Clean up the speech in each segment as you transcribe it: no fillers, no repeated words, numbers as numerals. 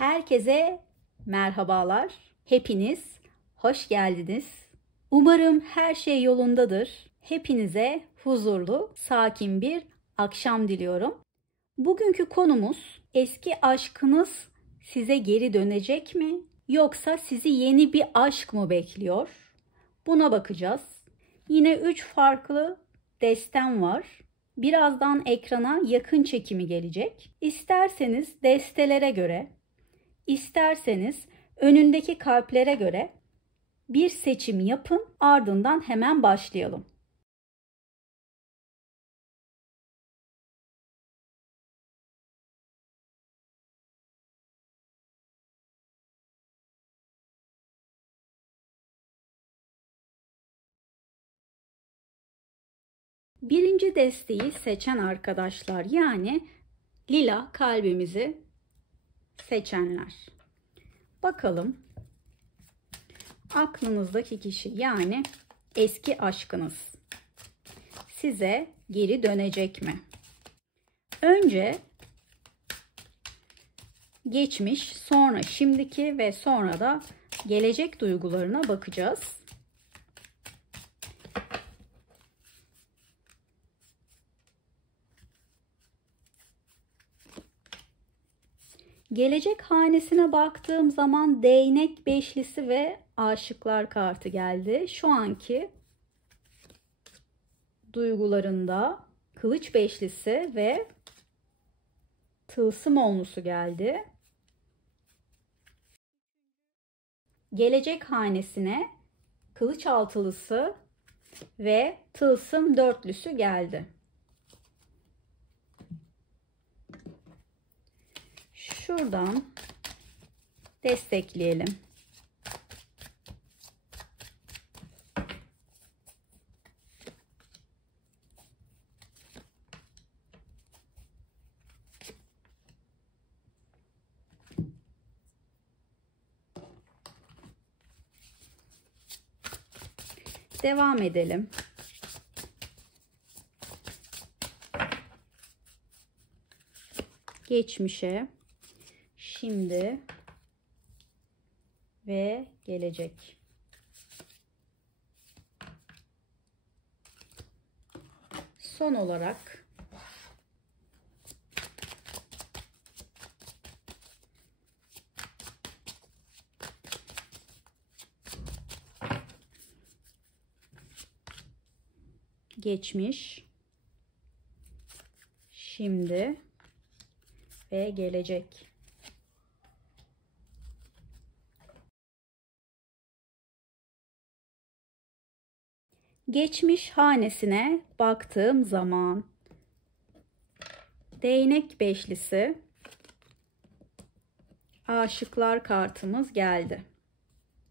Herkese merhabalar. Hepiniz hoş geldiniz. Umarım her şey yolundadır. Hepinize huzurlu, sakin bir akşam diliyorum. Bugünkü konumuz eski aşkınız size geri dönecek mi? Yoksa sizi yeni bir aşk mı bekliyor? Buna bakacağız. Yine 3 farklı destem var. Birazdan ekrana yakın çekimi gelecek. İsterseniz destelere göre, İsterseniz önündeki kalplere göre bir seçim yapın, ardından hemen başlayalım. Birinci desteği seçen arkadaşlar, yani lila kalbimizi seçenler. Bakalım aklınızdaki kişi, yani eski aşkınız size geri dönecek mi? Önce geçmiş, sonra şimdiki ve sonra da gelecek duygularına bakacağız. Gelecek hanesine baktığım zaman değnek beşlisi ve aşıklar kartı geldi. Şu anki duygularında kılıç beşlisi ve tılsım onlusu geldi. Gelecek hanesine kılıç altılısı ve tılsım dörtlüsü geldi. Şuradan destekleyelim. Devam edelim. Geçmişe, şimdi ve gelecek. Son olarak geçmiş, şimdi ve gelecek. Geçmiş hanesine baktığım zaman değnek beşlisi, aşıklar kartımız geldi.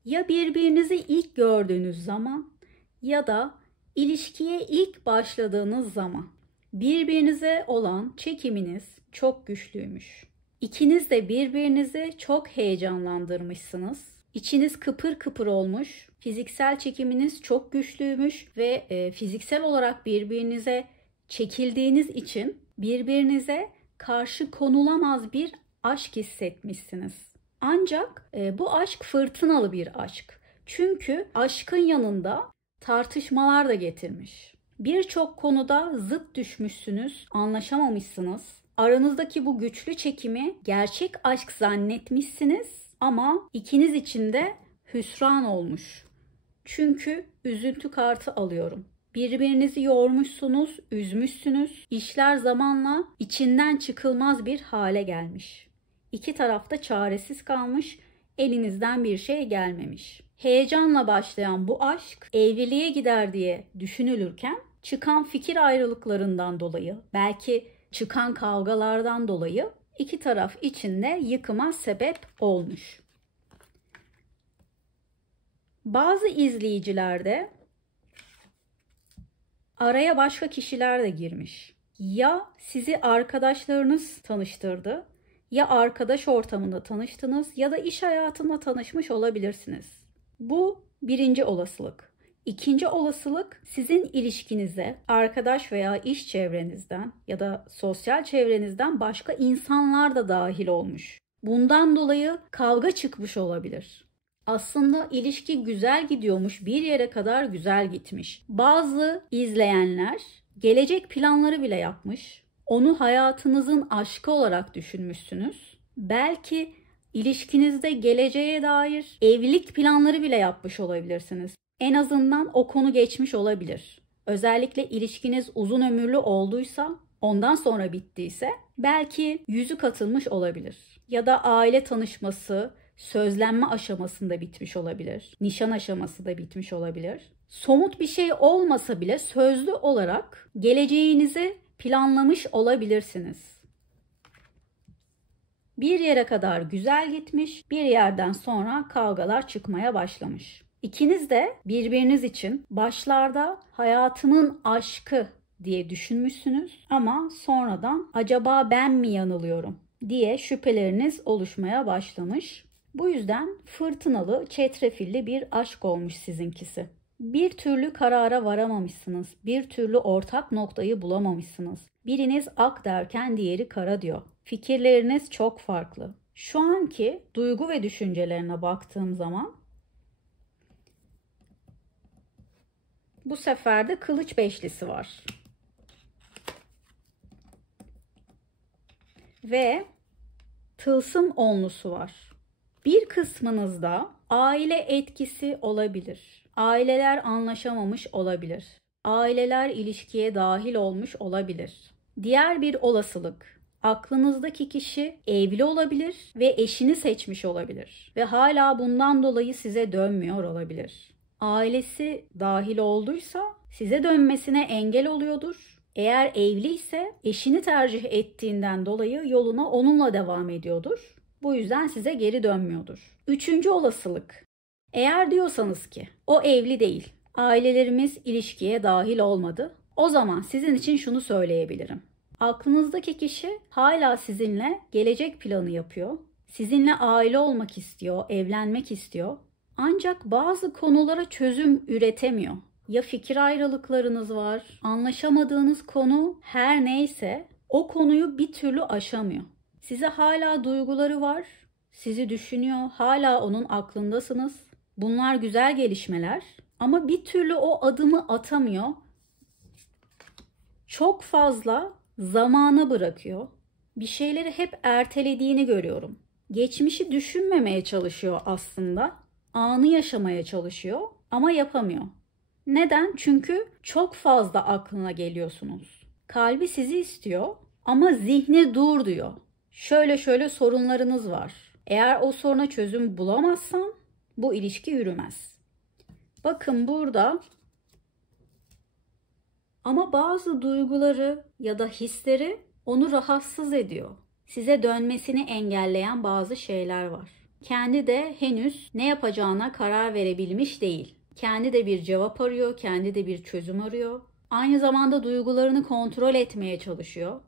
Ya birbirinizi ilk gördüğünüz zaman ya da ilişkiye ilk başladığınız zaman birbirinize olan çekiminiz çok güçlüymüş. İkiniz de birbirinizi çok heyecanlandırmışsınız. İçiniz kıpır kıpır olmuş. Fiziksel çekiminiz çok güçlüymüş ve fiziksel olarak birbirinize çekildiğiniz için birbirinize karşı konulamaz bir aşk hissetmişsiniz. Ancak bu aşk fırtınalı bir aşk. Çünkü aşkın yanında tartışmalar da getirmiş. Birçok konuda zıt düşmüşsünüz, anlaşamamışsınız. Aranızdaki bu güçlü çekimi gerçek aşk zannetmişsiniz ama ikiniz için de hüsran olmuş. Çünkü üzüntü kartı alıyorum. Birbirinizi yormuşsunuz, üzmüşsünüz. İşler zamanla içinden çıkılmaz bir hale gelmiş. İki taraf da çaresiz kalmış, elinizden bir şey gelmemiş. Heyecanla başlayan bu aşk evliliğe gider diye düşünülürken çıkan fikir ayrılıklarından dolayı, belki çıkan kavgalardan dolayı iki taraf içinde yıkıma sebep olmuş. Bazı izleyicilerde araya başka kişiler de girmiş. Ya sizi arkadaşlarınız tanıştırdı, ya arkadaş ortamında tanıştınız ya da iş hayatında tanışmış olabilirsiniz. Bu birinci olasılık. İkinci olasılık, sizin ilişkinize arkadaş veya iş çevrenizden ya da sosyal çevrenizden başka insanlar da dahil olmuş. Bundan dolayı kavga çıkmış olabilir. Aslında ilişki güzel gidiyormuş, bir yere kadar güzel gitmiş. Bazı izleyenler gelecek planları bile yapmış. Onu hayatınızın aşkı olarak düşünmüşsünüz. Belki ilişkinizde geleceğe dair evlilik planları bile yapmış olabilirsiniz. En azından o konu geçmiş olabilir. Özellikle ilişkiniz uzun ömürlü olduysa, ondan sonra bittiyse belki yüzük atılmış olabilir. Ya da aile tanışması, sözlenme aşamasında bitmiş olabilir. Nişan aşaması da bitmiş olabilir. Somut bir şey olmasa bile sözlü olarak geleceğinizi planlamış olabilirsiniz. Bir yere kadar güzel gitmiş, bir yerden sonra kavgalar çıkmaya başlamış. İkiniz de birbiriniz için başlarda hayatımın aşkı diye düşünmüşsünüz ama sonradan acaba ben mi yanılıyorum diye şüpheleriniz oluşmaya başlamış. Bu yüzden fırtınalı, çetrefilli bir aşk olmuş sizinkisi. Bir türlü karara varamamışsınız. Bir türlü ortak noktayı bulamamışsınız. Biriniz ak derken diğeri kara diyor. Fikirleriniz çok farklı. Şu anki duygu ve düşüncelerine baktığım zaman bu sefer de kılıç beşlisi var. Ve tılsım onlusu var. Bir kısmınızda aile etkisi olabilir. Aileler anlaşamamış olabilir. Aileler ilişkiye dahil olmuş olabilir. Diğer bir olasılık, aklınızdaki kişi evli olabilir ve eşini seçmiş olabilir. Ve hala bundan dolayı size dönmüyor olabilir. Ailesi dahil olduysa size dönmesine engel oluyordur. Eğer evli ise eşini tercih ettiğinden dolayı yoluna onunla devam ediyordur. Bu yüzden size geri dönmüyordur. Üçüncü olasılık. Eğer diyorsanız ki o evli değil, ailelerimiz ilişkiye dahil olmadı, o zaman sizin için şunu söyleyebilirim. Aklınızdaki kişi hala sizinle gelecek planı yapıyor. Sizinle aile olmak istiyor, evlenmek istiyor. Ancak bazı konulara çözüm üretemiyor. Ya fikir ayrılıklarınız var, anlaşamadığınız konu her neyse o konuyu bir türlü aşamıyor. Size hala duyguları var, sizi düşünüyor, hala onun aklındasınız. Bunlar güzel gelişmeler ama bir türlü o adımı atamıyor. Çok fazla zamana bırakıyor. Bir şeyleri hep ertelediğini görüyorum. Geçmişi düşünmemeye çalışıyor aslında. Anı yaşamaya çalışıyor ama yapamıyor. Neden? Çünkü çok fazla aklına geliyorsunuz. Kalbi sizi istiyor ama zihni dur diyor. Şöyle şöyle sorunlarınız var. Eğer o soruna çözüm bulamazsan bu ilişki yürümez. Bakın burada ama bazı duyguları ya da hisleri onu rahatsız ediyor. Size dönmesini engelleyen bazı şeyler var. Kendi de henüz ne yapacağına karar verebilmiş değil. Kendi de bir cevap arıyor, kendi de bir çözüm arıyor. Aynı zamanda duygularını kontrol etmeye çalışıyor.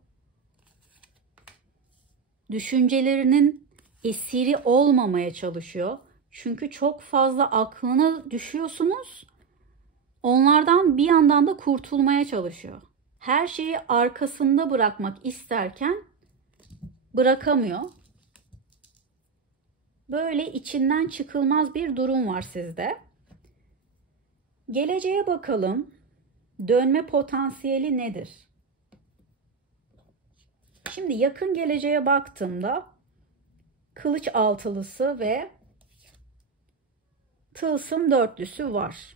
Düşüncelerinin esiri olmamaya çalışıyor. Çünkü çok fazla aklına düşüyorsunuz. Onlardan bir yandan da kurtulmaya çalışıyor. Her şeyi arkasında bırakmak isterken bırakamıyor. Böyle içinden çıkılmaz bir durum var sizde. Geleceğe bakalım. Dönme potansiyeli nedir? Şimdi yakın geleceğe baktığımda kılıç altılısı ve tılsım dörtlüsü var.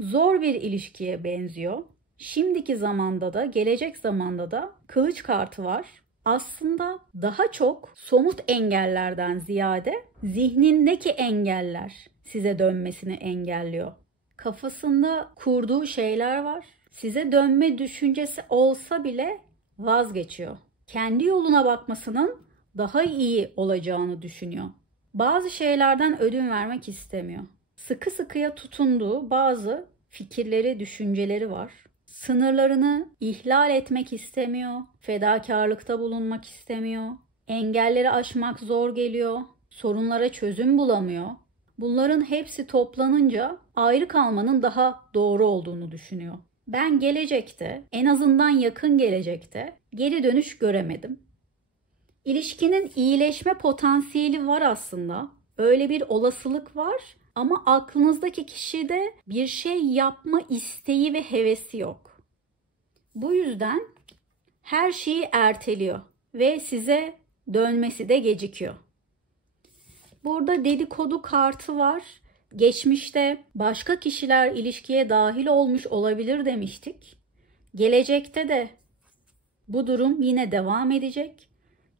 Zor bir ilişkiye benziyor. Şimdiki zamanda da gelecek zamanda da kılıç kartı var. Aslında daha çok somut engellerden ziyade zihnindeki engeller size dönmesini engelliyor. Kafasında kurduğu şeyler var. Size dönme düşüncesi olsa bile vazgeçiyor. Kendi yoluna bakmasının daha iyi olacağını düşünüyor. Bazı şeylerden ödün vermek istemiyor. Sıkı sıkıya tutunduğu bazı fikirleri, düşünceleri var. Sınırlarını ihlal etmek istemiyor. Fedakarlıkta bulunmak istemiyor. Engelleri aşmak zor geliyor. Sorunlara çözüm bulamıyor. Bunların hepsi toplanınca ayrı kalmanın daha doğru olduğunu düşünüyor. Ben gelecekte, en azından yakın gelecekte geri dönüş göremedim. İlişkinin iyileşme potansiyeli var aslında. Öyle bir olasılık var ama aklınızdaki kişide bir şey yapma isteği ve hevesi yok. Bu yüzden her şeyi erteliyor ve size dönmesi de gecikiyor. Burada dedikodu kartı var. Geçmişte başka kişiler ilişkiye dahil olmuş olabilir demiştik. Gelecekte de bu durum yine devam edecek.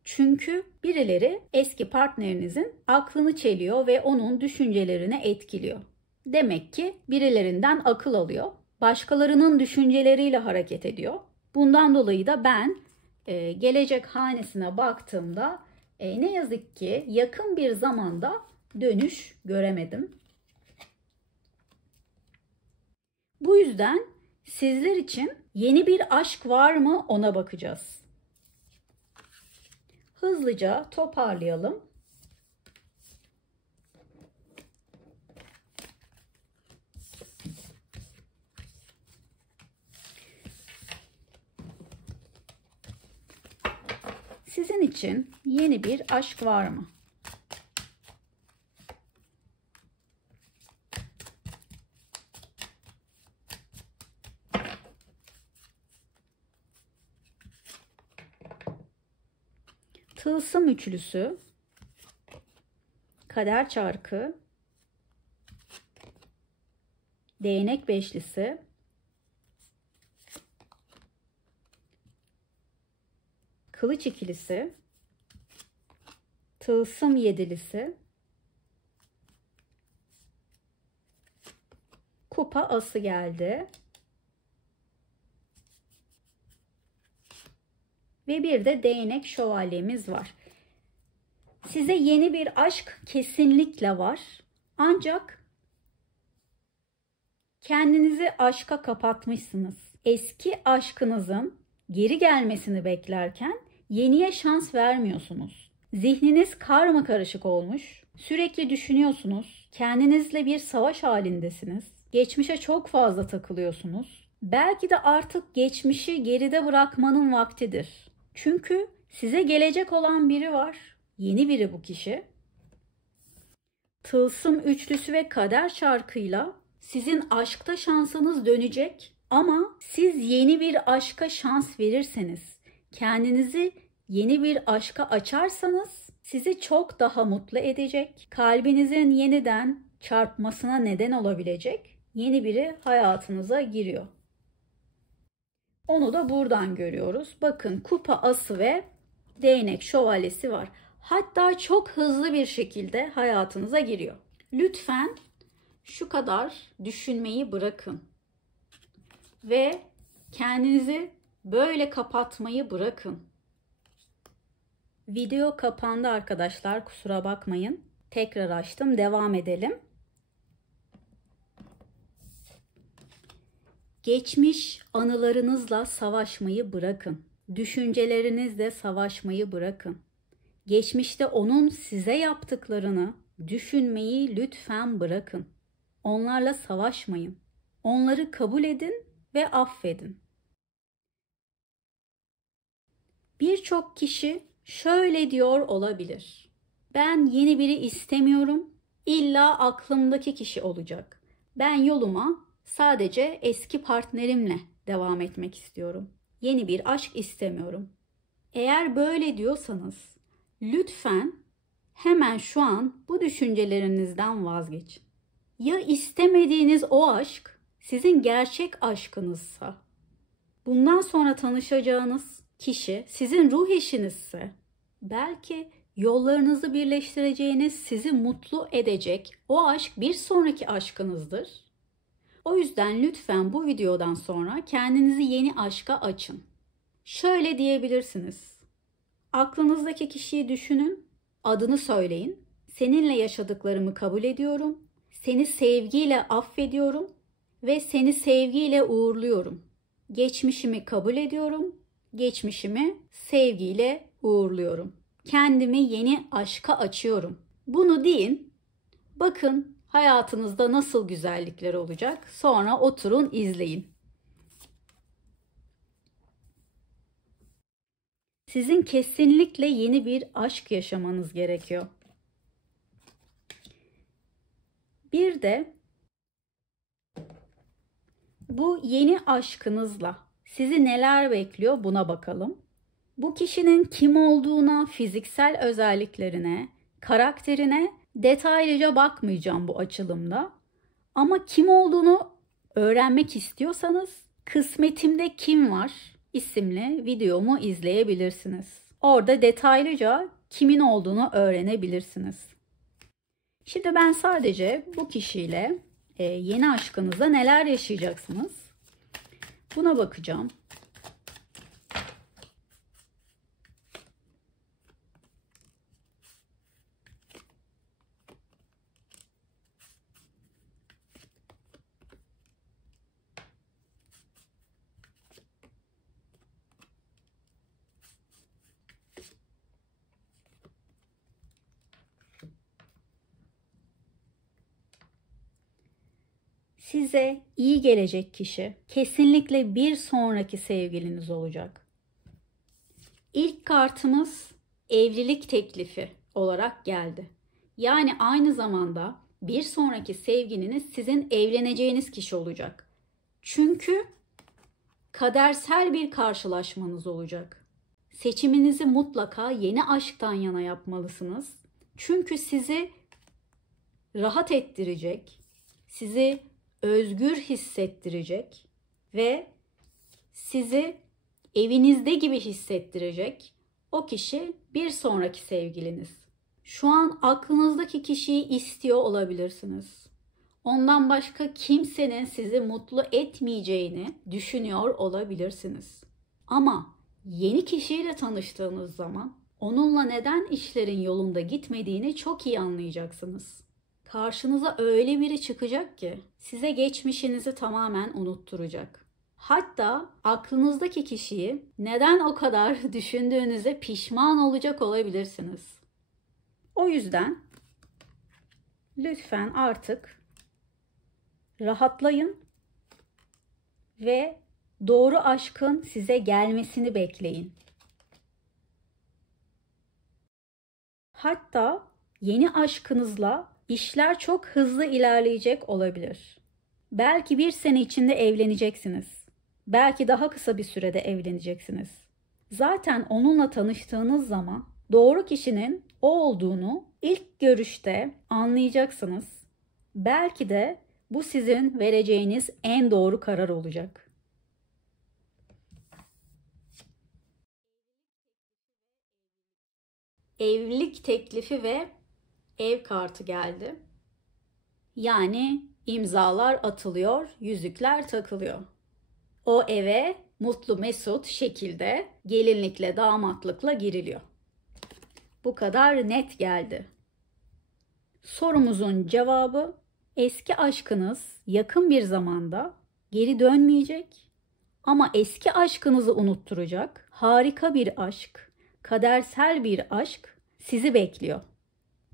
Çünkü birileri eski partnerinizin aklını çeliyor ve onun düşüncelerini etkiliyor. Demek ki birilerinden akıl alıyor. Başkalarının düşünceleriyle hareket ediyor. Bundan dolayı da ben gelecek hanesine baktığımda ne yazık ki yakın bir zamanda dönüş göremedim. Bu yüzden sizler için yeni bir aşk var mı ona bakacağız. Hızlıca toparlayalım. Sizin için yeni bir aşk var mı? Tılsım üçlüsü, kader çarkı, değnek beşlisi, kılıç ikilisi, tılsım yedilisi, kupa ası geldi. Ve bir de değnek şövalyemiz var. Size yeni bir aşk kesinlikle var. Ancak kendinizi aşka kapatmışsınız. Eski aşkınızın geri gelmesini beklerken yeniye şans vermiyorsunuz. Zihniniz karmakarışık olmuş. Sürekli düşünüyorsunuz. Kendinizle bir savaş halindesiniz. Geçmişe çok fazla takılıyorsunuz. Belki de artık geçmişi geride bırakmanın vaktidir. Çünkü size gelecek olan biri var. Yeni biri bu kişi. Tılsım üçlüsü ve kader çarkıyla sizin aşkta şansınız dönecek ama siz yeni bir aşka şans verirseniz, kendinizi yeni bir aşka açarsanız sizi çok daha mutlu edecek, kalbinizin yeniden çarpmasına neden olabilecek yeni biri hayatınıza giriyor. Onu da buradan görüyoruz. Bakın kupa ası ve değnek şövalyesi var. Hatta çok hızlı bir şekilde hayatınıza giriyor. Lütfen şu kadar düşünmeyi bırakın. Ve kendinizi böyle kapatmayı bırakın. Video kapandı arkadaşlar. Kusura bakmayın. Tekrar açtım. Devam edelim. Geçmiş anılarınızla savaşmayı bırakın. Düşüncelerinizle savaşmayı bırakın. Geçmişte onun size yaptıklarını düşünmeyi lütfen bırakın. Onlarla savaşmayın. Onları kabul edin ve affedin. Birçok kişi şöyle diyor olabilir. Ben yeni biri istemiyorum. İlla aklımdaki kişi olacak. Ben yoluma sadece eski partnerimle devam etmek istiyorum. Yeni bir aşk istemiyorum. Eğer böyle diyorsanız lütfen hemen şu an bu düşüncelerinizden vazgeçin. Ya istemediğiniz o aşk sizin gerçek aşkınızsa, bundan sonra tanışacağınız kişi sizin ruh eşinizse, belki yollarınızı birleştireceğiniz, sizi mutlu edecek o aşk bir sonraki aşkınızdır. O yüzden lütfen bu videodan sonra kendinizi yeni aşka açın. Şöyle diyebilirsiniz. Aklınızdaki kişiyi düşünün, adını söyleyin. Seninle yaşadıklarımı kabul ediyorum. Seni sevgiyle affediyorum ve seni sevgiyle uğurluyorum. Geçmişimi kabul ediyorum. Geçmişimi sevgiyle uğurluyorum. Kendimi yeni aşka açıyorum. Bunu deyin. Bakın hayatınızda nasıl güzellikler olacak. Sonra oturun izleyin. Sizin kesinlikle yeni bir aşk yaşamanız gerekiyor. Bir de bu yeni aşkınızla sizi neler bekliyor buna bakalım. Bu kişinin kim olduğuna, fiziksel özelliklerine, karakterine detaylıca bakmayacağım bu açılımda. Ama kim olduğunu öğrenmek istiyorsanız Kısmetimde Kim Var isimli videomu izleyebilirsiniz. Orada detaylıca kimin olduğunu öğrenebilirsiniz. Şimdi ben sadece bu kişiyle yeni aşkınızda neler yaşayacaksınız buna bakacağım. Size iyi gelecek kişi kesinlikle bir sonraki sevgiliniz olacak. İlk kartımız evlilik teklifi olarak geldi. Yani aynı zamanda bir sonraki sevgiliniz sizin evleneceğiniz kişi olacak. Çünkü kadersel bir karşılaşmanız olacak. Seçiminizi mutlaka yeni aşktan yana yapmalısınız. Çünkü sizi rahat ettirecek, sizi özgür hissettirecek ve sizi evinizde gibi hissettirecek o kişi bir sonraki sevgiliniz. Şu an aklınızdaki kişiyi istiyor olabilirsiniz. Ondan başka kimsenin sizi mutlu etmeyeceğini düşünüyor olabilirsiniz. Ama yeni kişiyle tanıştığınız zaman onunla neden işlerin yolunda gitmediğini çok iyi anlayacaksınız. Karşınıza öyle biri çıkacak ki size geçmişinizi tamamen unutturacak. Hatta aklınızdaki kişiyi neden o kadar düşündüğünüze pişman olacak olabilirsiniz. O yüzden lütfen artık rahatlayın ve doğru aşkın size gelmesini bekleyin. Hatta yeni aşkınızla işler çok hızlı ilerleyecek olabilir. Belki bir sene içinde evleneceksiniz. Belki daha kısa bir sürede evleneceksiniz. Zaten onunla tanıştığınız zaman doğru kişinin o olduğunu ilk görüşte anlayacaksınız. Belki de bu sizin vereceğiniz en doğru karar olacak. Evlilik teklifi ve ev kartı geldi. Yani imzalar atılıyor, yüzükler takılıyor. O eve mutlu mesut şekilde gelinlikle, damatlıkla giriliyor. Bu kadar net geldi. Sorumuzun cevabı eski aşkınız yakın bir zamanda geri dönmeyecek ama eski aşkınızı unutturacak harika bir aşk, kadersel bir aşk sizi bekliyor.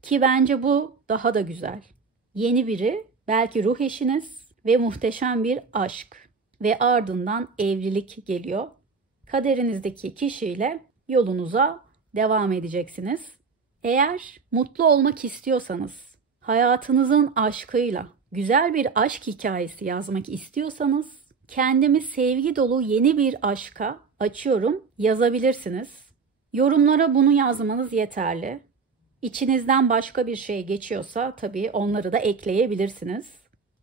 Ki bence bu daha da güzel. Yeni biri, belki ruh eşiniz ve muhteşem bir aşk ve ardından evlilik geliyor. Kaderinizdeki kişiyle yolunuza devam edeceksiniz. Eğer mutlu olmak istiyorsanız, hayatınızın aşkıyla güzel bir aşk hikayesi yazmak istiyorsanız, kendimi sevgi dolu yeni bir aşka açıyorum yazabilirsiniz. Yorumlara bunu yazmanız yeterli. İçinizden başka bir şey geçiyorsa tabii onları da ekleyebilirsiniz.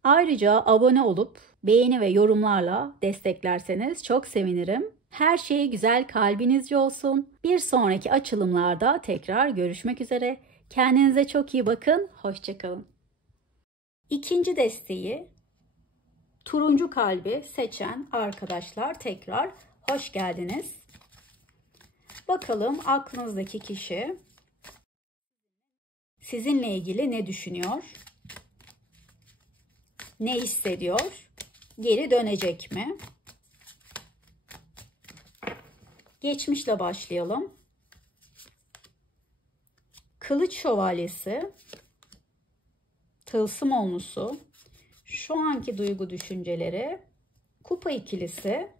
Ayrıca abone olup beğeni ve yorumlarla desteklerseniz çok sevinirim. Her şey güzel kalbinizce olsun. Bir sonraki açılımlarda tekrar görüşmek üzere. Kendinize çok iyi bakın. Hoşça kalın. İkinci desteği turuncu kalbi seçen arkadaşlar tekrar hoş geldiniz. Bakalım aklınızdaki kişi sizinle ilgili ne düşünüyor? Ne hissediyor? Geri dönecek mi? Geçmişle başlayalım. Kılıç şövalyesi, tılsım onlusu, şu anki duygu düşünceleri, kupa ikilisi,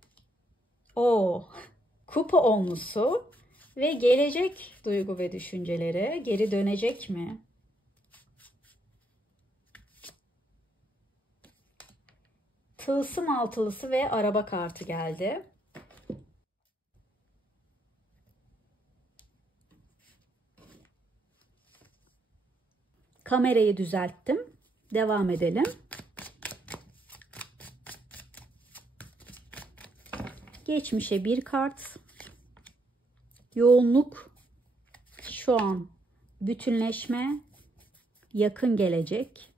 kupa onlusu Ve gelecek duygu ve düşüncelere geri dönecek mi? Tılsım altılısı ve araba kartı geldi. Kamerayı düzelttim. Devam edelim. Geçmişe bir kart. Yoğunluk, şu an bütünleşme, yakın gelecek.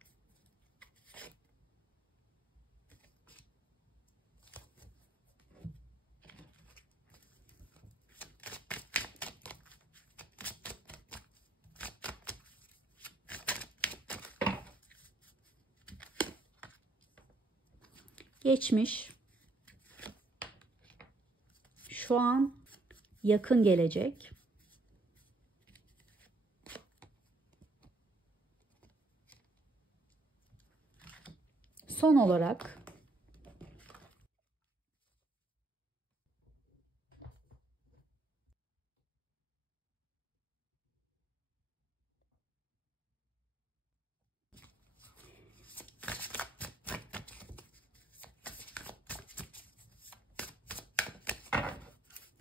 Geçmiş, şu an, yakın gelecek. Son olarak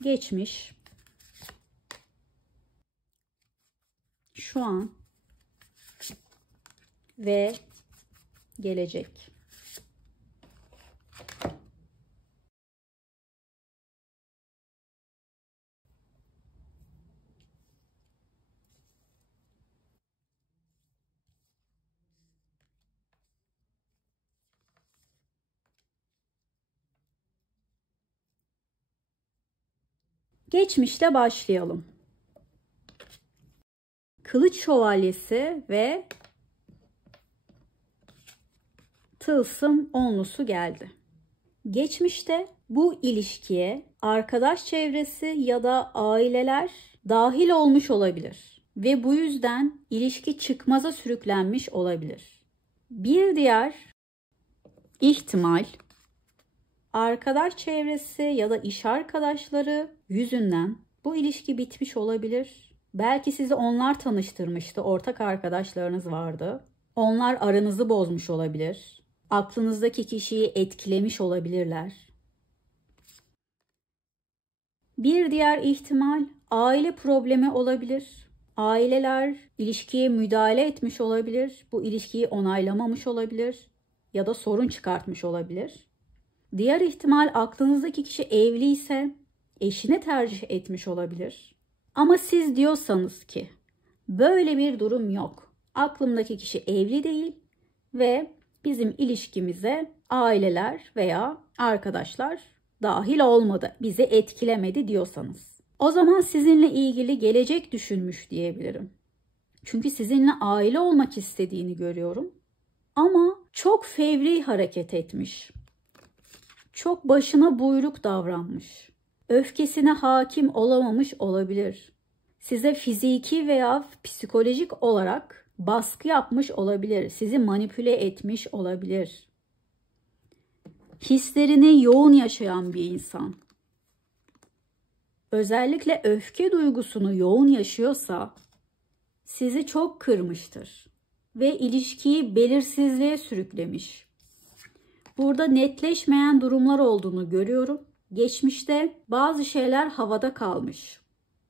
geçmiş, şu an ve gelecek. Geçmişte başlayalım. Kılıç şövalyesi ve tılsım onlusu geldi. Geçmişte bu ilişkiye arkadaş çevresi ya da aileler dahil olmuş olabilir ve bu yüzden ilişki çıkmaza sürüklenmiş olabilir. Bir diğer ihtimal, arkadaş çevresi ya da iş arkadaşları yüzünden bu ilişki bitmiş olabilir. Belki sizi onlar tanıştırmıştı, ortak arkadaşlarınız vardı. Onlar aranızı bozmuş olabilir. Aklınızdaki kişiyi etkilemiş olabilirler. Bir diğer ihtimal aile problemi olabilir. Aileler ilişkiye müdahale etmiş olabilir. Bu ilişkiyi onaylamamış olabilir ya da sorun çıkartmış olabilir. Diğer ihtimal aklınızdaki kişi evli ise eşini tercih etmiş olabilir. Ama siz diyorsanız ki böyle bir durum yok. Aklımdaki kişi evli değil ve bizim ilişkimize aileler veya arkadaşlar dahil olmadı, bizi etkilemedi diyorsanız, o zaman sizinle ilgili gelecek düşünmüş diyebilirim. Çünkü sizinle aile olmak istediğini görüyorum. Ama çok fevri hareket etmiş. Çok başına buyruk davranmış. Öfkesine hakim olamamış olabilir. Size fiziki veya psikolojik olarak baskı yapmış olabilir. Sizi manipüle etmiş olabilir. Hislerini yoğun yaşayan bir insan. Özellikle öfke duygusunu yoğun yaşıyorsa sizi çok kırmıştır ve ilişkiyi belirsizliğe sürüklemiş. Burada netleşmeyen durumlar olduğunu görüyorum. Geçmişte bazı şeyler havada kalmış,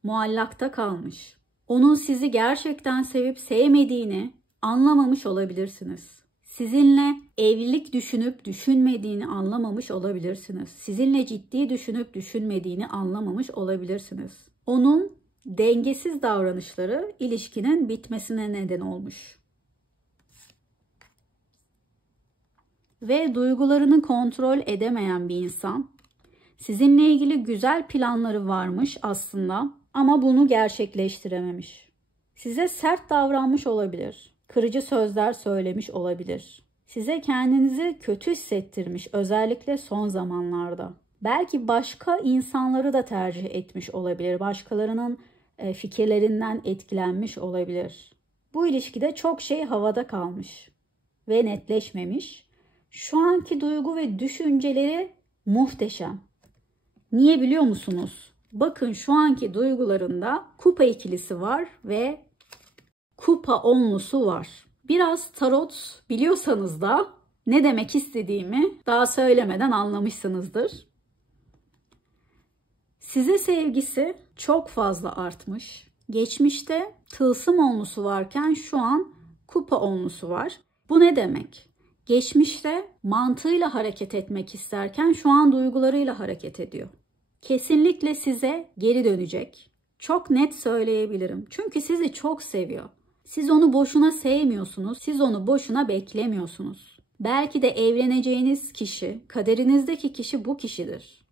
muallakta kalmış. Onun sizi gerçekten sevip sevmediğini anlamamış olabilirsiniz. Sizinle evlilik düşünüp düşünmediğini anlamamış olabilirsiniz. Sizinle ciddi düşünüp düşünmediğini anlamamış olabilirsiniz. Onun dengesiz davranışları ilişkinin bitmesine neden olmuş. Ve duygularını kontrol edemeyen bir insan. Sizinle ilgili güzel planları varmış aslında ama bunu gerçekleştirememiş. Size sert davranmış olabilir. Kırıcı sözler söylemiş olabilir. Size kendinizi kötü hissettirmiş, özellikle son zamanlarda. Belki başka insanları da tercih etmiş olabilir. Başkalarının fikirlerinden etkilenmiş olabilir. Bu ilişkide çok şey havada kalmış ve netleşmemiş. Şu anki duygu ve düşünceleri muhteşem. Niye biliyor musunuz? Bakın şu anki duygularında kupa ikilisi var ve kupa onlusu var. Biraz tarot biliyorsanız da ne demek istediğimi daha söylemeden anlamışsınızdır. Size sevgisi çok fazla artmış. Geçmişte tılsım onlusu varken şu an kupa onlusu var. Bu ne demek? Geçmişte mantığıyla hareket etmek isterken şu an duygularıyla hareket ediyor. Kesinlikle size geri dönecek. Çok net söyleyebilirim. Çünkü sizi çok seviyor. Siz onu boşuna sevmiyorsunuz. Siz onu boşuna beklemiyorsunuz. Belki de evleneceğiniz kişi, kaderinizdeki kişi bu kişidir.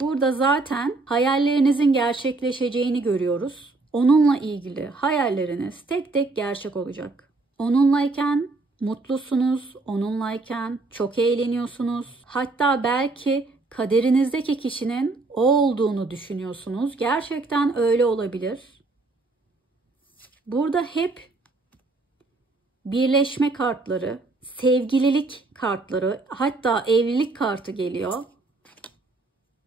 Burada zaten hayallerinizin gerçekleşeceğini görüyoruz. Onunla ilgili hayalleriniz tek tek gerçek olacak. Onunlayken mutlusunuz, onunlayken çok eğleniyorsunuz. Hatta belki kaderinizdeki kişinin o olduğunu düşünüyorsunuz. Gerçekten öyle olabilir. Burada hep birleşme kartları, sevgililik kartları, hatta evlilik kartı geliyor.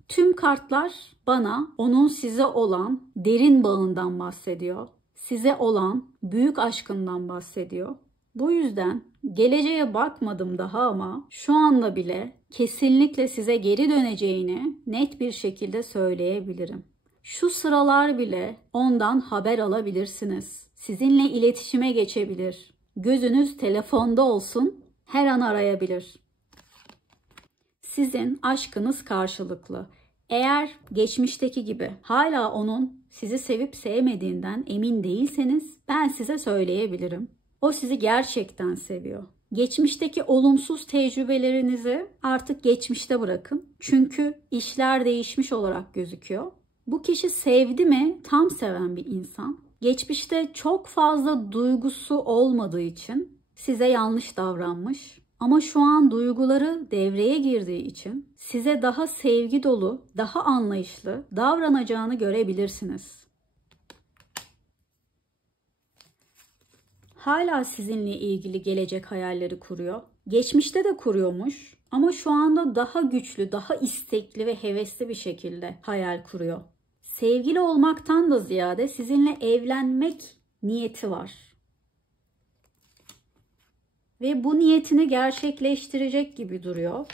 Tüm kartlar bana onun size olan derin bağından bahsediyor. Size olan büyük aşkından bahsediyor. Bu yüzden geleceğe bakmadım daha ama şu anda bile kesinlikle size geri döneceğini net bir şekilde söyleyebilirim. Şu sıralar bile ondan haber alabilirsiniz. Sizinle iletişime geçebilir. Gözünüz telefonda olsun, her an arayabilir. Sizin aşkınız karşılıklı. Eğer geçmişteki gibi hala onun sizi sevip sevmediğinden emin değilseniz ben size söyleyebilirim. O sizi gerçekten seviyor. Geçmişteki olumsuz tecrübelerinizi artık geçmişte bırakın. Çünkü işler değişmiş olarak gözüküyor. Bu kişi sevdi mi? Tam seven bir insan. Geçmişte çok fazla duygusu olmadığı için size yanlış davranmış. Ama şu an duyguları devreye girdiği için size daha sevgi dolu, daha anlayışlı davranacağını görebilirsiniz. Hala sizinle ilgili gelecek hayalleri kuruyor. Geçmişte de kuruyormuş ama şu anda daha güçlü, daha istekli ve hevesli bir şekilde hayal kuruyor. Sevgili olmaktan da ziyade sizinle evlenmek niyeti var. Ve bu niyetini gerçekleştirecek gibi duruyor.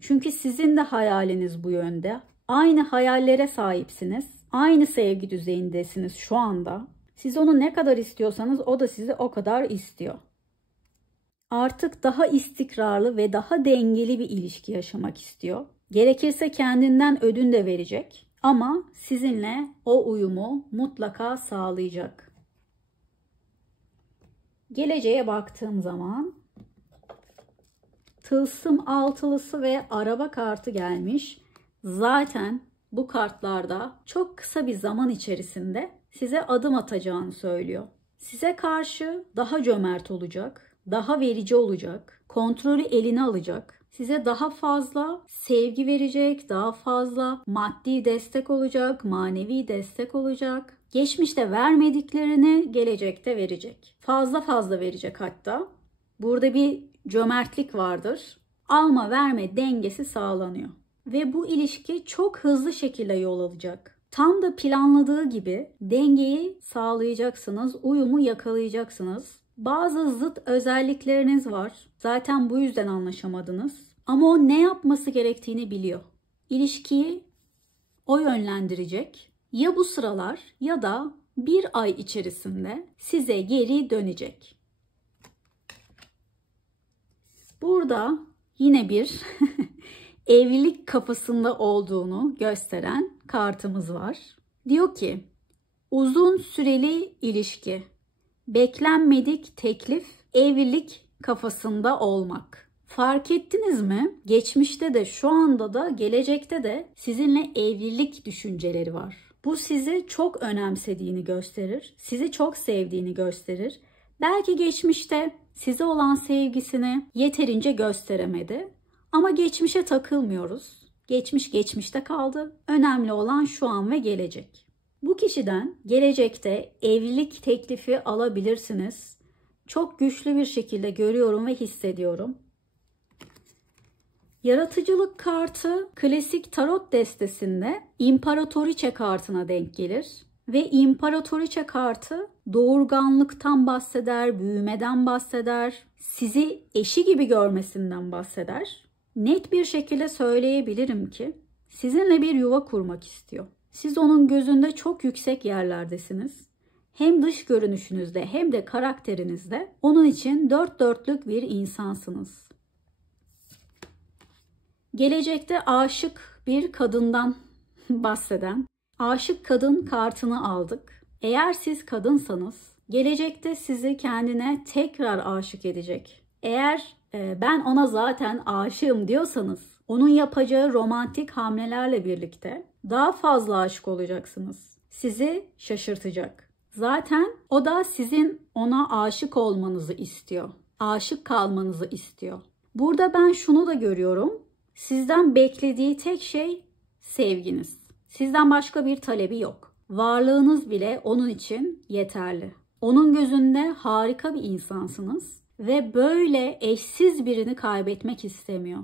Çünkü sizin de hayaliniz bu yönde. Aynı hayallere sahipsiniz. Aynı sevgi düzeyindesiniz şu anda. Siz onu ne kadar istiyorsanız o da sizi o kadar istiyor. Artık daha istikrarlı ve daha dengeli bir ilişki yaşamak istiyor. Gerekirse kendinden ödün de verecek. Ama sizinle o uyumu mutlaka sağlayacak. Geleceğe baktığım zaman tılsım altılısı ve araba kartı gelmiş. Zaten bu kartlarda çok kısa bir zaman içerisinde size adım atacağını söylüyor. Size karşı daha cömert olacak, daha verici olacak, kontrolü eline alacak. Size daha fazla sevgi verecek, daha fazla maddi destek olacak, manevi destek olacak. Geçmişte vermediklerini gelecekte verecek. Fazla fazla verecek hatta. Burada bir cömertlik vardır. Alma verme dengesi sağlanıyor. Ve bu ilişki çok hızlı şekilde yol alacak. Tam da planladığı gibi dengeyi sağlayacaksınız, uyumu yakalayacaksınız. Bazı zıt özellikleriniz var. Zaten bu yüzden anlaşamadınız. Ama o ne yapması gerektiğini biliyor. İlişkiyi o yönlendirecek. Ya bu sıralar ya da bir ay içerisinde size geri dönecek. Burada yine bir evlilik kafasında olduğunu gösteren kartımız var. Diyor ki, uzun süreli ilişki, beklenmedik teklif, evlilik kafasında olmak. Fark ettiniz mi? Geçmişte de şu anda da gelecekte de sizinle evlilik düşünceleri var. Bu sizi çok önemsediğini gösterir. Sizi çok sevdiğini gösterir. Belki geçmişte size olan sevgisini yeterince gösteremedi. Ama geçmişe takılmıyoruz. Geçmiş geçmişte kaldı. Önemli olan şu an ve gelecek. Bu kişiden gelecekte evlilik teklifi alabilirsiniz. Çok güçlü bir şekilde görüyorum ve hissediyorum. Yaratıcılık kartı klasik tarot destesinde İmparatoriçe kartına denk gelir. Ve İmparatoriçe kartı doğurganlıktan bahseder, büyümeden bahseder, sizi eşi gibi görmesinden bahseder. Net bir şekilde söyleyebilirim ki sizinle bir yuva kurmak istiyor. Siz onun gözünde çok yüksek yerlerdesiniz. Hem dış görünüşünüzde hem de karakterinizde onun için dört dörtlük bir insansınız. Gelecekte aşık bir kadından bahseden aşık kadın kartını aldık. Eğer siz kadınsanız gelecekte sizi kendine tekrar aşık edecek. Eğer ben ona zaten aşığım diyorsanız onun yapacağı romantik hamlelerle birlikte daha fazla aşık olacaksınız. Sizi şaşırtacak. Zaten o da sizin ona aşık olmanızı istiyor. Aşık kalmanızı istiyor. Burada ben şunu da görüyorum. Sizden beklediği tek şey sevginiz. Sizden başka bir talebi yok. Varlığınız bile onun için yeterli. Onun gözünde harika bir insansınız ve böyle eşsiz birini kaybetmek istemiyor.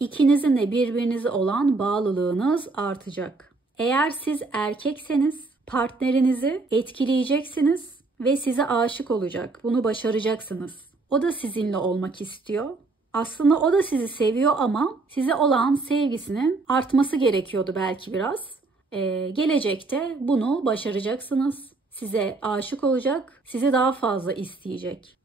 İkinizin de birbirinize olan bağlılığınız artacak. Eğer siz erkekseniz partnerinizi etkileyeceksiniz ve size aşık olacak. Bunu başaracaksınız. O da sizinle olmak istiyor. Aslında o da sizi seviyor ama size olan sevgisinin artması gerekiyordu belki biraz. Gelecekte bunu başaracaksınız. Size aşık olacak, sizi daha fazla isteyecek.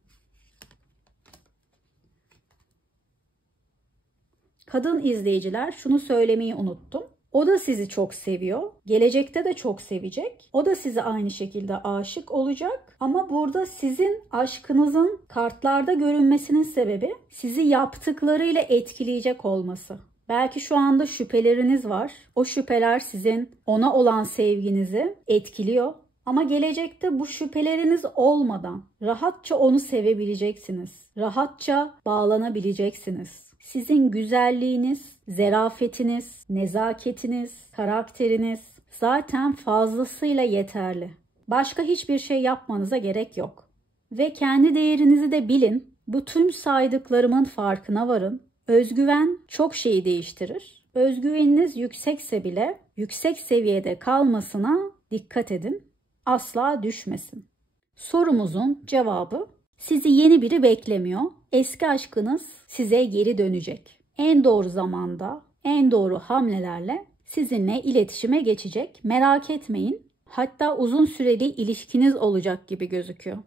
Kadın izleyiciler, şunu söylemeyi unuttum. O da sizi çok seviyor. Gelecekte de çok sevecek. O da size aynı şekilde aşık olacak. Ama burada sizin aşkınızın kartlarda görünmesinin sebebi sizi yaptıklarıyla etkileyecek olması. Belki şu anda şüpheleriniz var. O şüpheler sizin ona olan sevginizi etkiliyor. Ama gelecekte bu şüpheleriniz olmadan rahatça onu sevebileceksiniz. Rahatça bağlanabileceksiniz. Sizin güzelliğiniz, zarafetiniz, nezaketiniz, karakteriniz zaten fazlasıyla yeterli. Başka hiçbir şey yapmanıza gerek yok. Ve kendi değerinizi de bilin. Bu tüm saydıklarımın farkına varın. Özgüven çok şeyi değiştirir. Özgüveniniz yüksekse bile yüksek seviyede kalmasına dikkat edin. Asla düşmesin. Sorumuzun cevabı: sizi yeni biri beklemiyor. Eski aşkınız size geri dönecek. En doğru zamanda, en doğru hamlelerle sizinle iletişime geçecek. Merak etmeyin. Hatta uzun süreli ilişkiniz olacak gibi gözüküyor.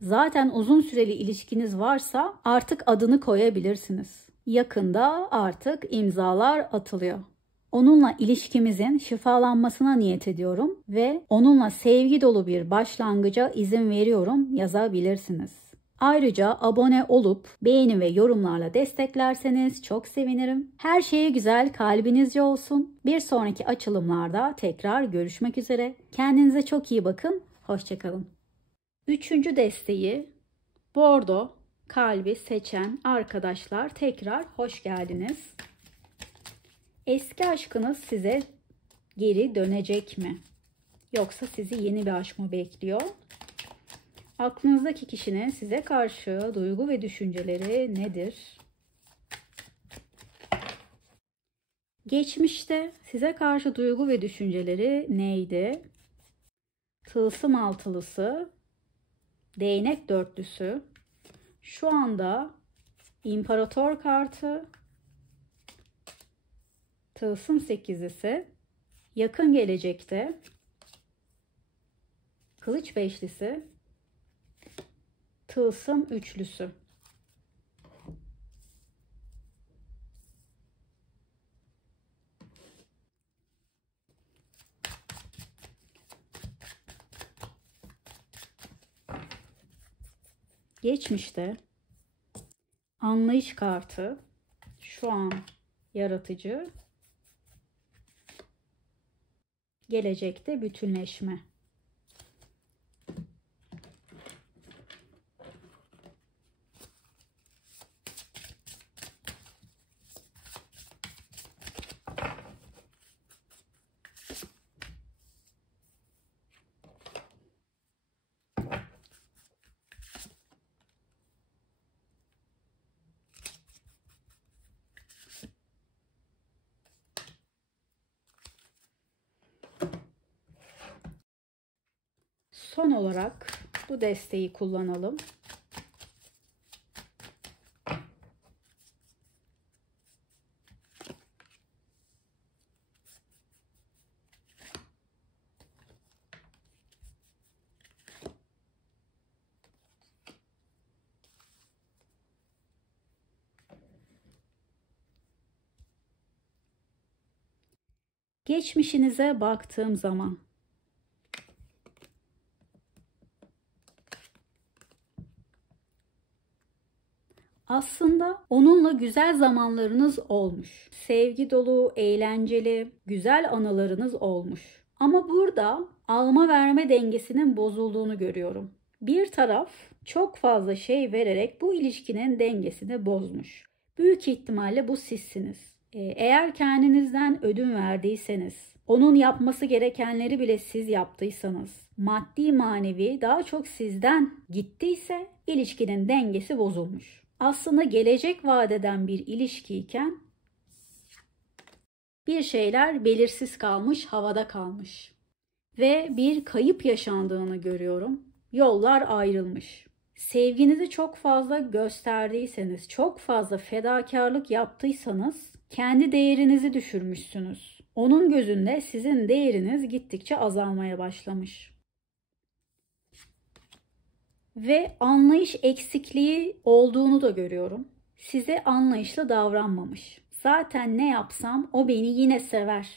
Zaten uzun süreli ilişkiniz varsa artık adını koyabilirsiniz. Yakında artık imzalar atılıyor. Onunla ilişkimizin şifalanmasına niyet ediyorum ve onunla sevgi dolu bir başlangıca izin veriyorum yazabilirsiniz. Ayrıca abone olup beğeni ve yorumlarla desteklerseniz çok sevinirim. Her şeye güzel kalbinizce olsun. Bir sonraki açılımlarda tekrar görüşmek üzere. Kendinize çok iyi bakın. Hoşçakalın. Üçüncü desteği bordo kalbi seçen arkadaşlar tekrar hoş geldiniz. Eski aşkınız size geri dönecek mi? Yoksa sizi yeni bir aşk mı bekliyor? Aklınızdaki kişinin size karşı duygu ve düşünceleri nedir? Geçmişte size karşı duygu ve düşünceleri neydi? Tılsım altılısı, değnek dörtlüsü, şu anda İmparator kartı, tılsım sekizlisi, yakın gelecekte kılıç beşlisi, tılsım üçlüsü. Geçmişte anlayış kartı, şu an yaratıcı, gelecekte bütünleşme. son olarak bu desteği kullanalım. Geçmişinize baktığım zaman aslında onunla güzel zamanlarınız olmuş. Sevgi dolu, eğlenceli, güzel anılarınız olmuş. Ama burada alma verme dengesinin bozulduğunu görüyorum. Bir taraf çok fazla şey vererek bu ilişkinin dengesini bozmuş. Büyük ihtimalle bu sizsiniz. Eğer kendinizden ödün verdiyseniz, onun yapması gerekenleri bile siz yaptıysanız, maddi manevi daha çok sizden gittiyse ilişkinin dengesi bozulmuş. Aslında gelecek vaat eden bir ilişkiyken bir şeyler belirsiz kalmış, havada kalmış. Ve bir kayıp yaşandığını görüyorum. Yollar ayrılmış. Sevginizi çok fazla gösterdiyseniz, çok fazla fedakarlık yaptıysanız kendi değerinizi düşürmüşsünüz. Onun gözünde sizin değeriniz gittikçe azalmaya başlamış. Ve anlayış eksikliği olduğunu da görüyorum. Size anlayışlı davranmamış. Zaten ne yapsam o beni yine sever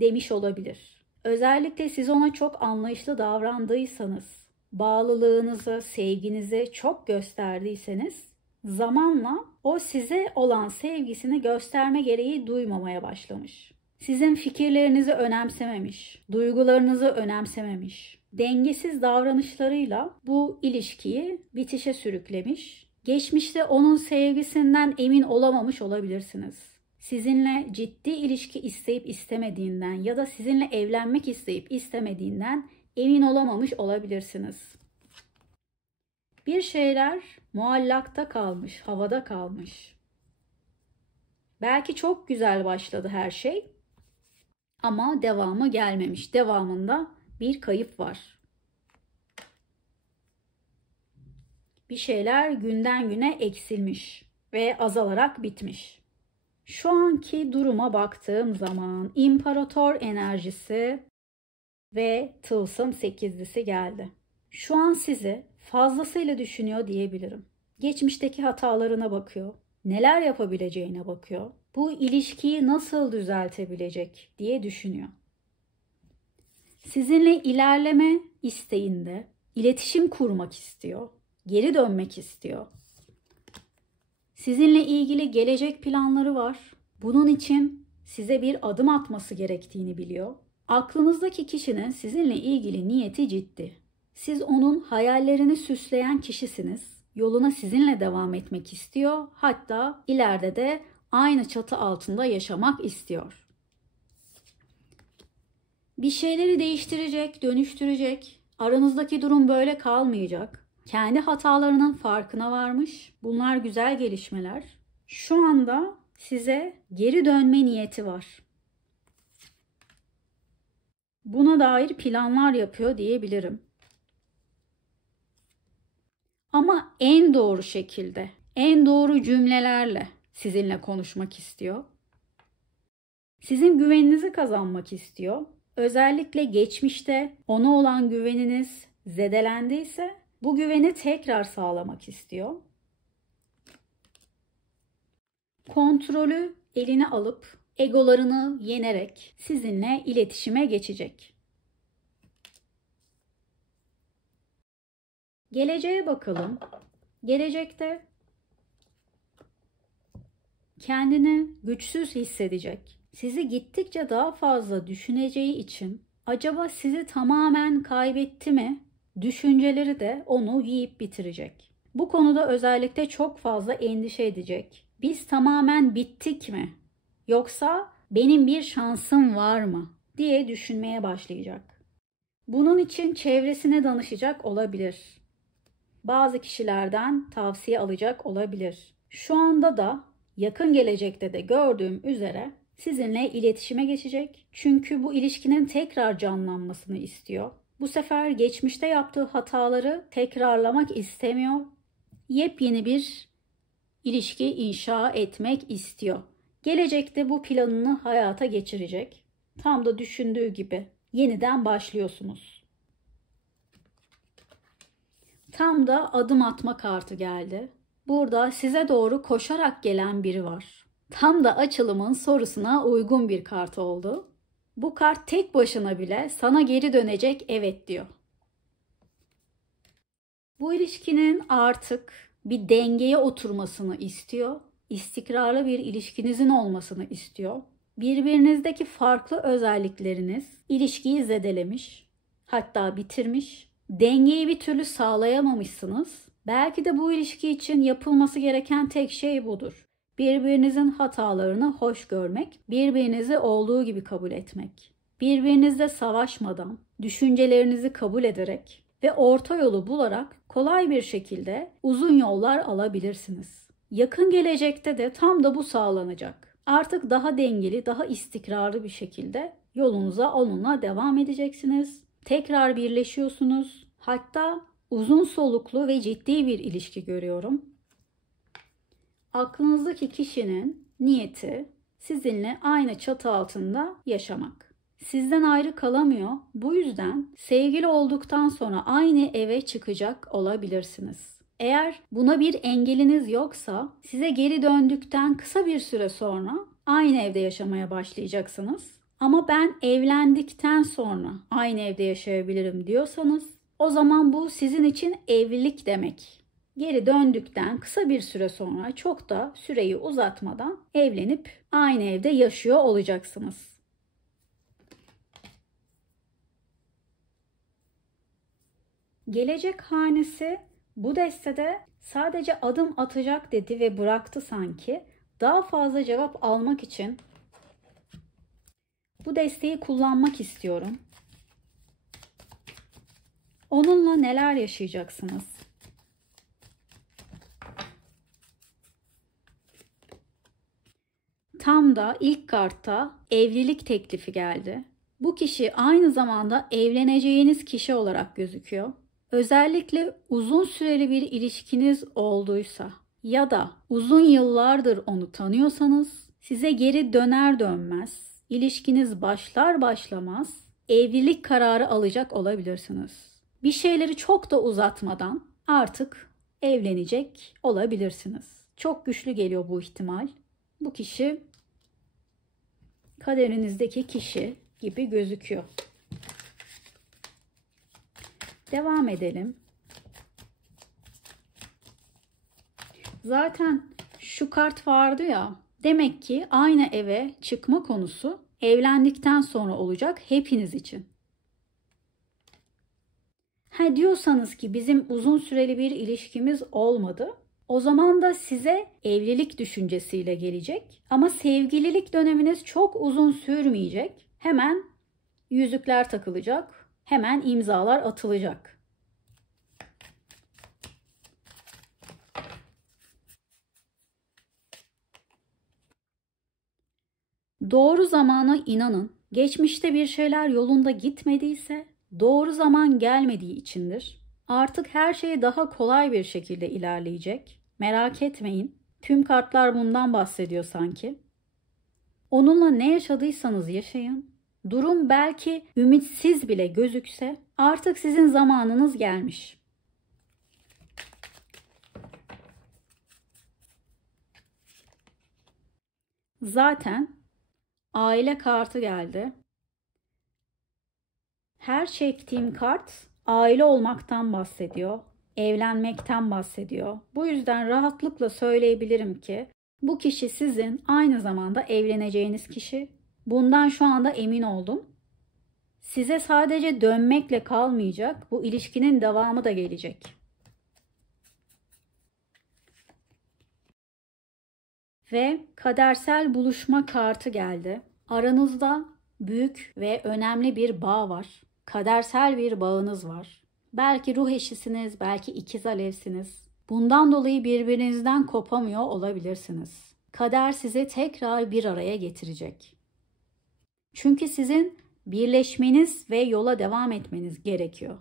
demiş olabilir. Özellikle siz ona çok anlayışlı davrandıysanız, bağlılığınızı, sevginizi çok gösterdiyseniz zamanla o size olan sevgisini gösterme gereği duymamaya başlamış. Sizin fikirlerinizi önemsememiş, duygularınızı önemsememiş, dengesiz davranışlarıyla bu ilişkiyi bitişe sürüklemiş. Geçmişte onun sevgisinden emin olamamış olabilirsiniz. Sizinle ciddi ilişki isteyip istemediğinden ya da sizinle evlenmek isteyip istemediğinden emin olamamış olabilirsiniz. Bir şeyler muallakta kalmış, havada kalmış. Belki çok güzel başladı her şey ama devamı gelmemiş. Devamında bir kayıp var. Bir şeyler günden güne eksilmiş ve azalarak bitmiş. Şu anki duruma baktığım zaman imparator enerjisi ve tılsım sekizlisi geldi. Şu an sizi fazlasıyla düşünüyor diyebilirim. Geçmişteki hatalarına bakıyor. Neler yapabileceğine bakıyor. Bu ilişkiyi nasıl düzeltebilecek diye düşünüyor. Sizinle ilerleme isteğinde, iletişim kurmak istiyor. Geri dönmek istiyor. Sizinle ilgili gelecek planları var. Bunun için size bir adım atması gerektiğini biliyor. Aklınızdaki kişinin sizinle ilgili niyeti ciddi. Siz onun hayallerini süsleyen kişisiniz. Yoluna sizinle devam etmek istiyor. Hatta ileride de aynı çatı altında yaşamak istiyor. Bir şeyleri değiştirecek, dönüştürecek. Aranızdaki durum böyle kalmayacak. Kendi hatalarının farkına varmış. Bunlar güzel gelişmeler. Şu anda size geri dönme niyeti var. Buna dair planlar yapıyor diyebilirim. Ama en doğru şekilde, en doğru cümlelerle sizinle konuşmak istiyor. Sizin güveninizi kazanmak istiyor. Özellikle geçmişte ona olan güveniniz zedelendiyse bu güveni tekrar sağlamak istiyor. Kontrolü eline alıp egolarını yenerek sizinle iletişime geçecek. Geleceğe bakalım. Gelecekte kendini güçsüz hissedecek. Sizi gittikçe daha fazla düşüneceği için acaba sizi tamamen kaybetti mi? Düşünceleri de onu yiyip bitirecek. Bu konuda özellikle çok fazla endişe edecek. Biz tamamen bittik mi? Yoksa benim bir şansım var mı? Diye düşünmeye başlayacak. Bunun için çevresine danışacak olabilir. Bazı kişilerden tavsiye alacak olabilir. Şu anda da yakın gelecekte de gördüğüm üzere sizinle iletişime geçecek. Çünkü bu ilişkinin tekrar canlanmasını istiyor. Bu sefer geçmişte yaptığı hataları tekrarlamak istemiyor. Yepyeni bir ilişki inşa etmek istiyor. Gelecekte bu planını hayata geçirecek. Tam da düşündüğü gibi yeniden başlıyorsunuz. Tam da adım atma kartı geldi. Burada size doğru koşarak gelen biri var. Tam da açılımın sorusuna uygun bir kart oldu. Bu kart tek başına bile sana geri dönecek evet diyor. Bu ilişkinin artık bir dengeye oturmasını istiyor. İstikrarlı bir ilişkinizin olmasını istiyor. Birbirinizdeki farklı özellikleriniz ilişkiyi zedelemiş, hatta bitirmiş. Dengeyi bir türlü sağlayamamışsınız. Belki de bu ilişki için yapılması gereken tek şey budur. Birbirinizin hatalarını hoş görmek, birbirinizi olduğu gibi kabul etmek. Birbirinizle savaşmadan, düşüncelerinizi kabul ederek ve orta yolu bularak kolay bir şekilde uzun yollar alabilirsiniz. Yakın gelecekte de tam da bu sağlanacak. Artık daha dengeli, daha istikrarlı bir şekilde yolunuza onunla devam edeceksiniz. Tekrar birleşiyorsunuz. Hatta uzun soluklu ve ciddi bir ilişki görüyorum. Aklınızdaki kişinin niyeti sizinle aynı çatı altında yaşamak. Sizden ayrı kalamıyor. Bu yüzden sevgili olduktan sonra aynı eve çıkacak olabilirsiniz. Eğer buna bir engeliniz yoksa size geri döndükten kısa bir süre sonra aynı evde yaşamaya başlayacaksınız. Ama ben evlendikten sonra aynı evde yaşayabilirim diyorsanız o zaman bu sizin için evlilik demek. Geri döndükten kısa bir süre sonra çok da süreyi uzatmadan evlenip aynı evde yaşıyor olacaksınız. Gelecek hanesi bu destede sadece adım atacak dedi ve bıraktı sanki. Daha fazla cevap almak için bu desteği kullanmak istiyorum. Onunla neler yaşayacaksınız? Tam da ilk kartta evlilik teklifi geldi. Bu kişi aynı zamanda evleneceğiniz kişi olarak gözüküyor. Özellikle uzun süreli bir ilişkiniz olduysa ya da uzun yıllardır onu tanıyorsanız size geri döner dönmez, ilişkiniz başlar başlamaz evlilik kararı alacak olabilirsiniz. Bir şeyleri çok da uzatmadan artık evlenecek olabilirsiniz. Çok güçlü geliyor bu ihtimal. Bu kişi kaderinizdeki kişi gibi gözüküyor. Devam edelim. Zaten şu kart vardı ya. Demek ki aynı eve çıkma konusu evlendikten sonra olacak hepiniz için. Diyorsanız ki bizim uzun süreli bir ilişkimiz olmadı. O zaman da size evlilik düşüncesiyle gelecek. Ama sevgililik döneminiz çok uzun sürmeyecek. Hemen yüzükler takılacak. Hemen imzalar atılacak. Doğru zamana inanın. Geçmişte bir şeyler yolunda gitmediyse doğru zaman gelmediği içindir. Artık her şey daha kolay bir şekilde ilerleyecek. Merak etmeyin. Tüm kartlar bundan bahsediyor sanki. Onunla ne yaşadıysanız yaşayın. Durum belki ümitsiz bile gözükse artık sizin zamanınız gelmiş. Zaten aile kartı geldi. Her çektiğim kart aile olmaktan bahsediyor, evlenmekten bahsediyor. Bu yüzden rahatlıkla söyleyebilirim ki bu kişi sizin aynı zamanda evleneceğiniz kişi. Bundan şu anda emin oldum. Size sadece dönmekle kalmayacak, bu ilişkinin devamı da gelecek. Ve kadersel buluşma kartı geldi. Aranızda büyük ve önemli bir bağ var. Kadersel bir bağınız var. Belki ruh eşisiniz, belki ikiz alevsiniz. Bundan dolayı birbirinizden kopamıyor olabilirsiniz. Kader sizi tekrar bir araya getirecek. Çünkü sizin birleşmeniz ve yola devam etmeniz gerekiyor.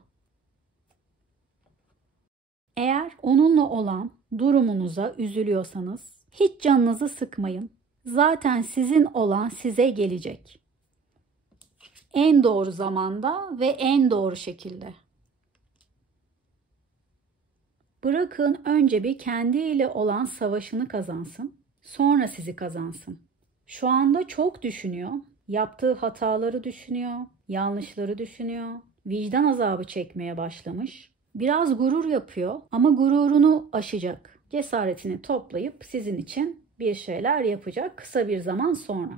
Eğer onunla olan durumunuza üzülüyorsanız hiç canınızı sıkmayın. Zaten sizin olan size gelecek. En doğru zamanda ve en doğru şekilde. Bırakın önce bir kendiyle olan savaşını kazansın, sonra sizi kazansın. Şu anda çok düşünüyor, yaptığı hataları düşünüyor, yanlışları düşünüyor, vicdan azabı çekmeye başlamış. Biraz gurur yapıyor ama gururunu aşacak. Cesaretini toplayıp sizin için bir şeyler yapacak kısa bir zaman sonra.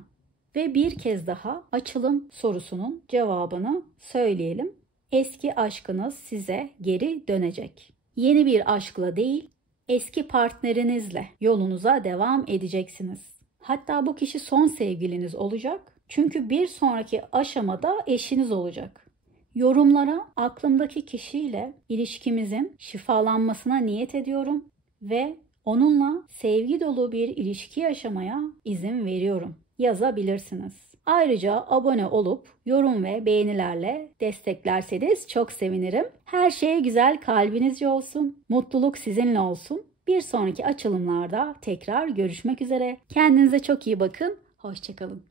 Ve bir kez daha açılım sorusunun cevabını söyleyelim. Eski aşkınız size geri dönecek. Yeni bir aşkla değil, eski partnerinizle yolunuza devam edeceksiniz. Hatta bu kişi son sevgiliniz olacak. Çünkü bir sonraki aşamada eşiniz olacak. Yorumlara aklımdaki kişiyle ilişkimizin şifalanmasına niyet ediyorum ve onunla sevgi dolu bir ilişki yaşamaya izin veriyorum yazabilirsiniz. Ayrıca abone olup yorum ve beğenilerle desteklerseniz çok sevinirim. Her şey güzel kalbinizce olsun. Mutluluk sizinle olsun. Bir sonraki açılımlarda tekrar görüşmek üzere. Kendinize çok iyi bakın. Hoşça kalın.